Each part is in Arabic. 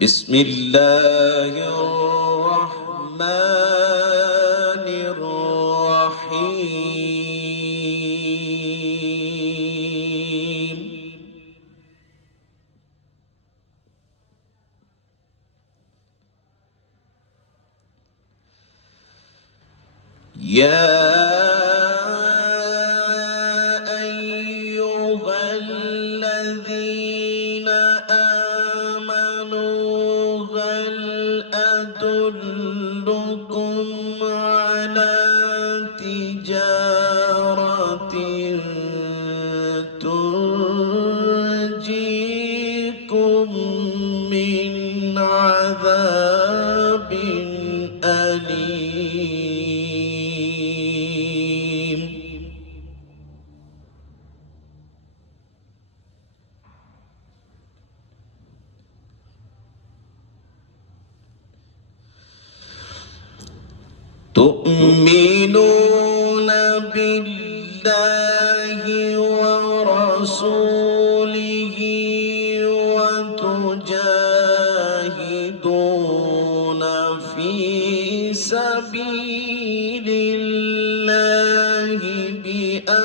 بسم الله الرحمن الرحيم. يا أيها الذين آمنوا هل أدلكم على تجارة تنجيكم من عذاب أليم. تؤمنون بالله ورسوله وتجاهدون في سبيل الله بأموالكم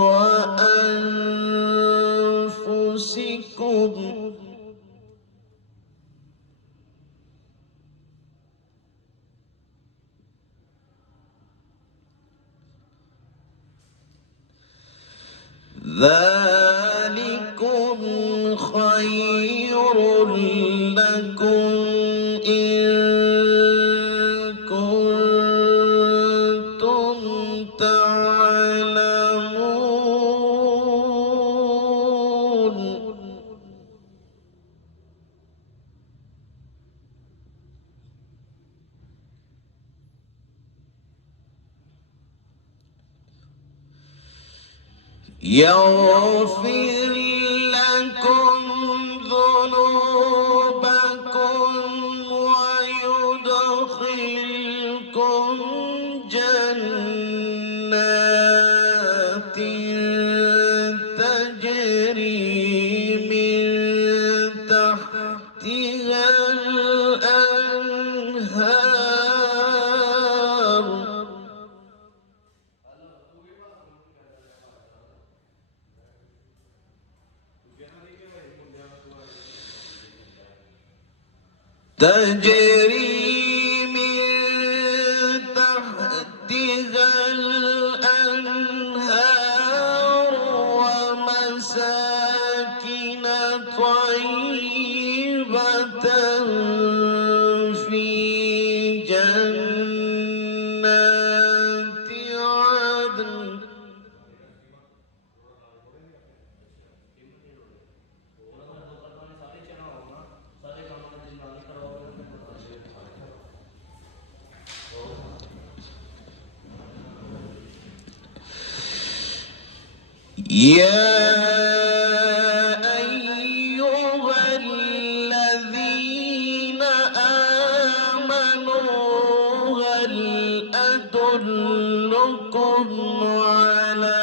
وأنفسكم. ذلكم خير لكم إن كنتم تعلمون. يغفر لكم ذنوبكم ويدخلكم جنات تجري من تحتها الأنهار. تجري من تحتها الأنهار ومساكن طيبة في جنات عدن. يا أيها الذين آمنوا هل أدلكم على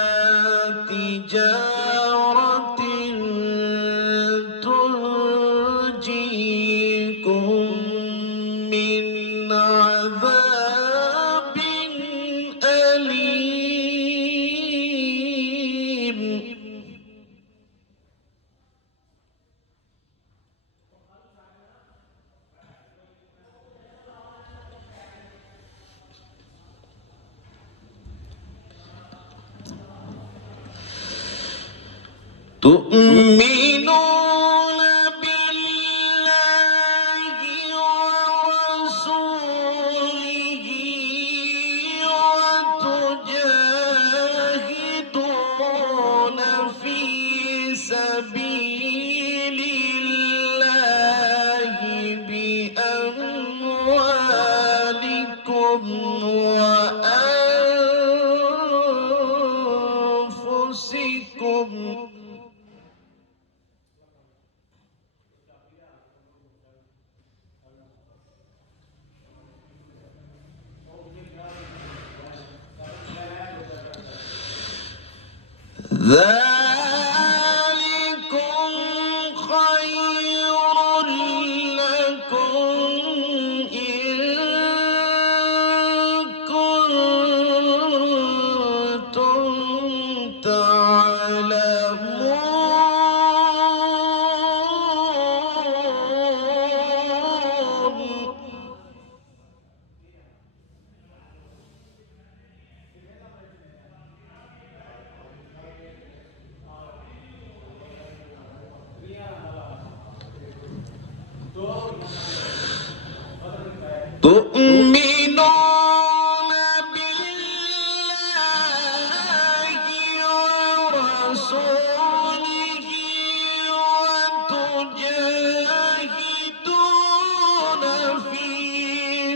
تجارة تنجيكم من عذاب أليم. تؤمنون بالله ورسوله وتجاهدون في سبيل الله بأموالكم وأنفسكم. ذلكم تؤمنون بالله ورسوله وتجاهدون في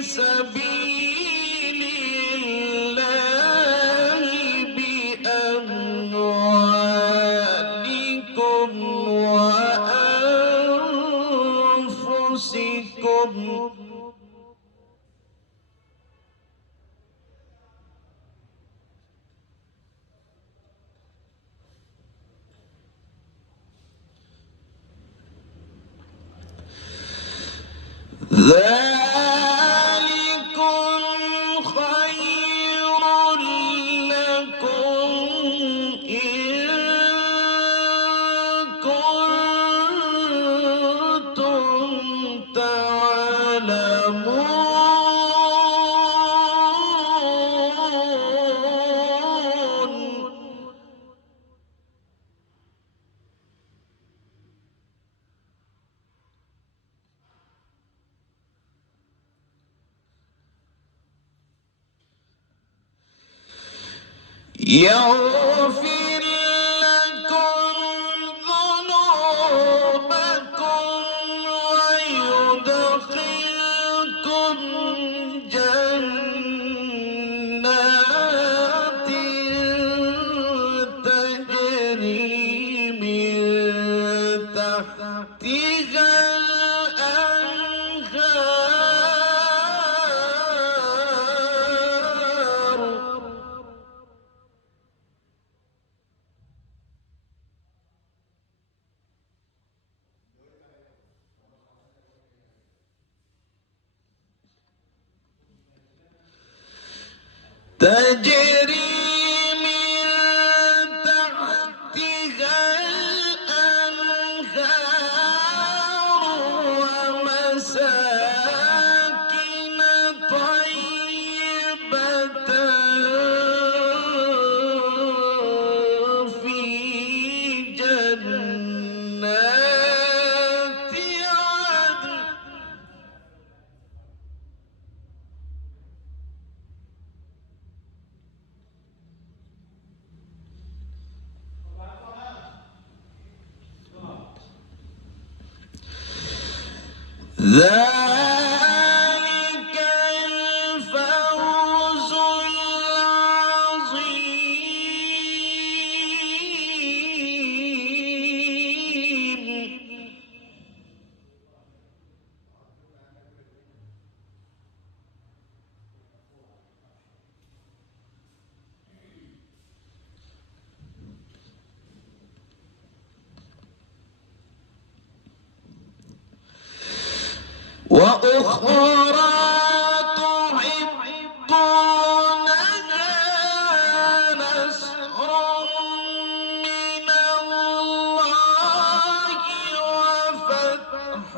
سبيل الله بأموالكم وأنفسكم ذلكم خير لكم إن كنتم تعلمون. يغفر لكم ذنوبكم ويدخلكم جنات تجري من تحتها الأنهار. تجري من تحتها الأنهار ومساكن طيبة في جنات عدن. ذلك الفوز العظيم. وأخرى تحبونها نصر من الله وفتح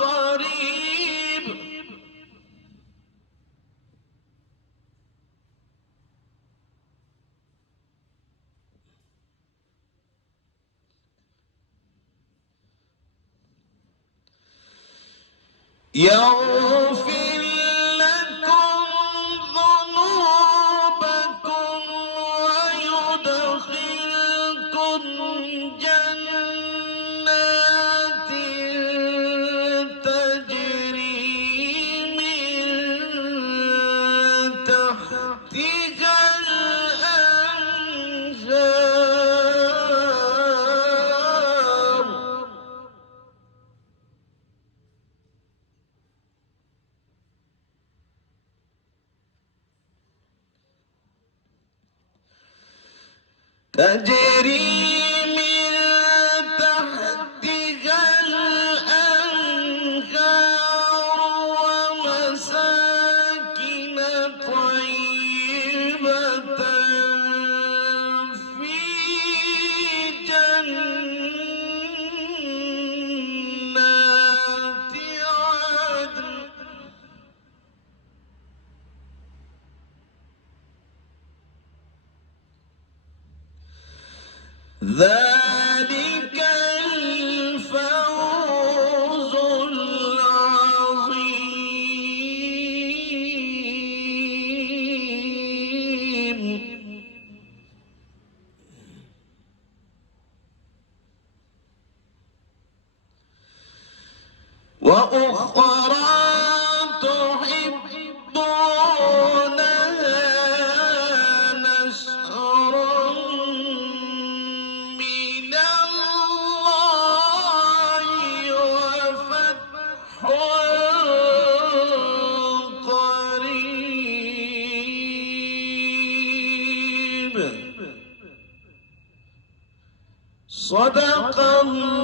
قريب. يغفر لكم ذنوبكم ويدخلكم جنات تجري من تحتها الأنهار. تجري من تحتها الأنهار ومساكن طيبة في جنات عدن. ذلك الفوز العظيم. وأخرى تحبونها نصر من الله وفتح قريب. صدق الله